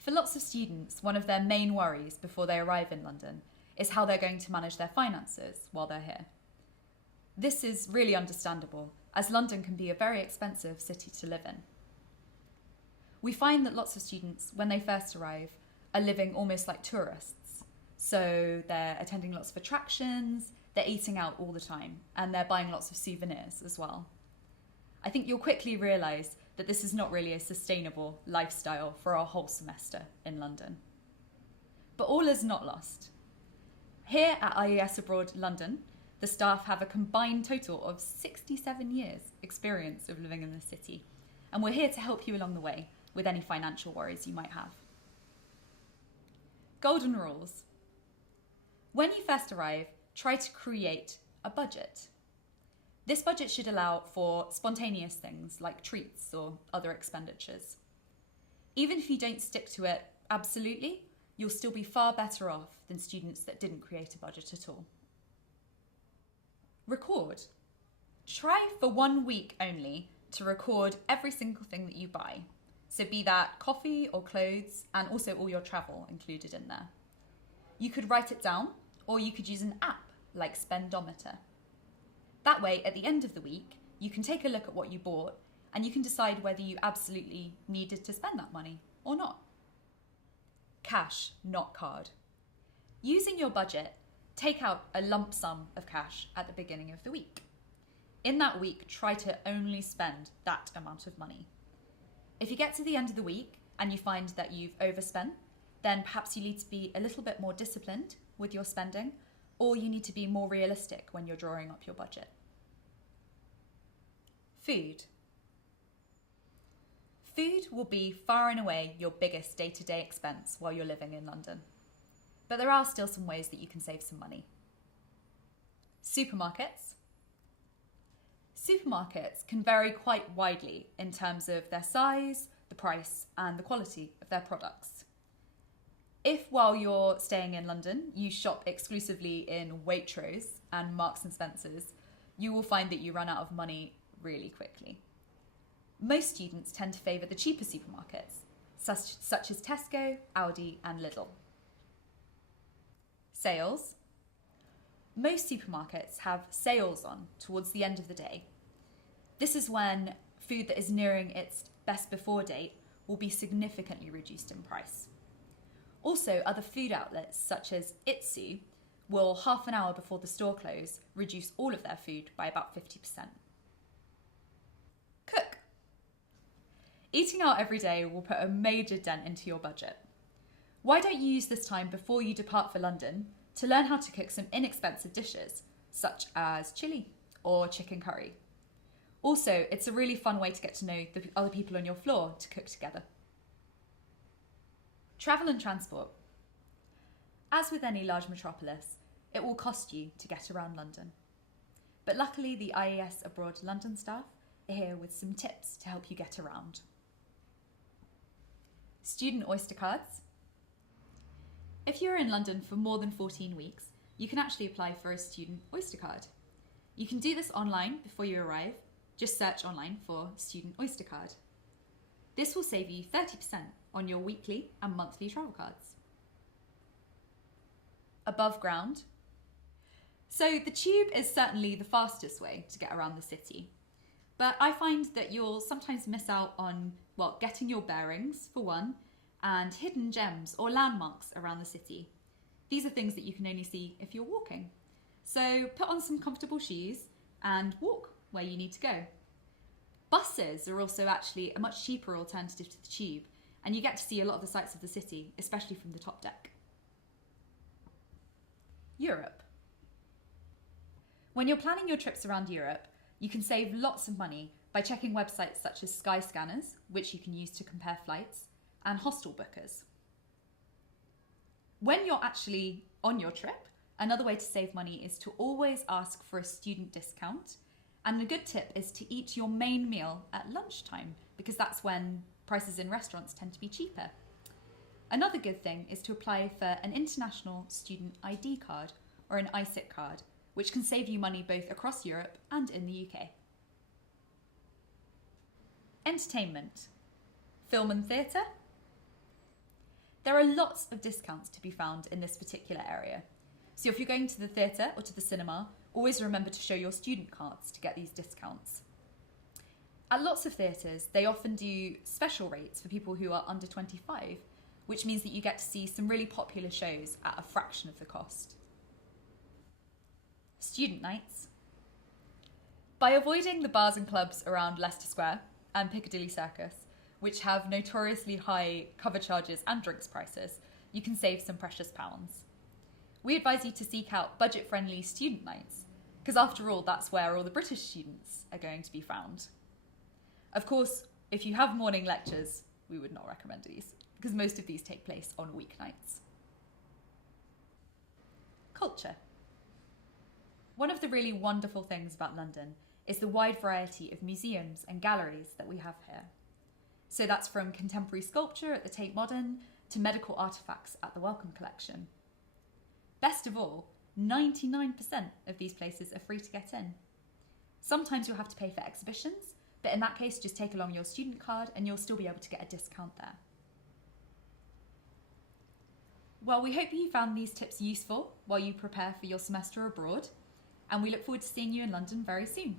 For lots of students, one of their main worries before they arrive in London is how they're going to manage their finances while they're here. This is really understandable, as London can be a very expensive city to live in. We find that lots of students, when they first arrive, are living almost like tourists. So they're attending lots of attractions, they're eating out all the time, and they're buying lots of souvenirs as well. I think you'll quickly realise that this is not really a sustainable lifestyle for a whole semester in London. But all is not lost. Here at IES Abroad London, the staff have a combined total of 67 years experience of living in the city, and we're here to help you along the way with any financial worries you might have. Golden rules. When you first arrive, try to create a budget. This budget should allow for spontaneous things like treats or other expenditures. Even if you don't stick to it absolutely, you'll still be far better off than students that didn't create a budget at all. Record. Try for 1 week only to record every single thing that you buy. So be that coffee or clothes, and also all your travel included in there. You could write it down, or you could use an app like Spendometer. That way, at the end of the week, you can take a look at what you bought and you can decide whether you absolutely needed to spend that money or not. Cash, not card. Using your budget, take out a lump sum of cash at the beginning of the week. In that week, try to only spend that amount of money. If you get to the end of the week and you find that you've overspent, then perhaps you need to be a little bit more disciplined with your spending, or you need to be more realistic when you're drawing up your budget. Food. Food will be far and away your biggest day-to-day expense while you're living in London. But there are still some ways that you can save some money. Supermarkets. Supermarkets can vary quite widely in terms of their size, the price, and the quality of their products. If while you're staying in London, you shop exclusively in Waitrose and Marks and Spencer's, you will find that you run out of money really quickly. Most students tend to favour the cheaper supermarkets, such as Tesco, Aldi and Lidl. Sales. Most supermarkets have sales on towards the end of the day. This is when food that is nearing its best before date will be significantly reduced in price. Also, other food outlets such as Itsu will, half an hour before the store close, reduce all of their food by about 50%. Cook. Eating out every day will put a major dent into your budget. Why don't you use this time before you depart for London to learn how to cook some inexpensive dishes, such as chilli or chicken curry? Also, it's a really fun way to get to know the other people on your floor to cook together. Travel and transport. As with any large metropolis, it will cost you to get around London. But luckily, the IES Abroad London staff are here with some tips to help you get around. Student Oyster cards. If you're in London for more than 14 weeks, you can actually apply for a student Oyster card. You can do this online before you arrive. Just search online for Student Oyster card. This will save you 30% on your weekly and monthly travel cards. Above ground. So the tube is certainly the fastest way to get around the city. But I find that you'll sometimes miss out on, well, getting your bearings, for one, and hidden gems or landmarks around the city. These are things that you can only see if you're walking. So put on some comfortable shoes and walk where you need to go. Buses are also actually a much cheaper alternative to the tube, and you get to see a lot of the sights of the city, especially from the top deck. Europe. When you're planning your trips around Europe, you can save lots of money by checking websites such as Skyscanners, which you can use to compare flights, and hostel bookers. When you're actually on your trip, another way to save money is to always ask for a student discount. And the good tip is to eat your main meal at lunchtime, because that's when prices in restaurants tend to be cheaper. Another good thing is to apply for an international student ID card or an ISIC card, which can save you money both across Europe and in the UK. Entertainment. Film and theatre. There are lots of discounts to be found in this particular area. So if you're going to the theatre or to the cinema, always remember to show your student cards to get these discounts. At lots of theatres, they often do special rates for people who are under 25, which means that you get to see some really popular shows at a fraction of the cost. Student nights. By avoiding the bars and clubs around Leicester Square and Piccadilly Circus, which have notoriously high cover charges and drinks prices, you can save some precious pounds. We advise you to seek out budget-friendly student nights, because after all, that's where all the British students are going to be found. Of course, if you have morning lectures, we would not recommend these, because most of these take place on weeknights. Culture. One of the really wonderful things about London is the wide variety of museums and galleries that we have here. So that's from contemporary sculpture at the Tate Modern to medical artefacts at the Wellcome Collection. Best of all, 99% of these places are free to get in. Sometimes you'll have to pay for exhibitions, but in that case, just take along your student card and you'll still be able to get a discount there. Well, we hope you found these tips useful while you prepare for your semester abroad, and we look forward to seeing you in London very soon.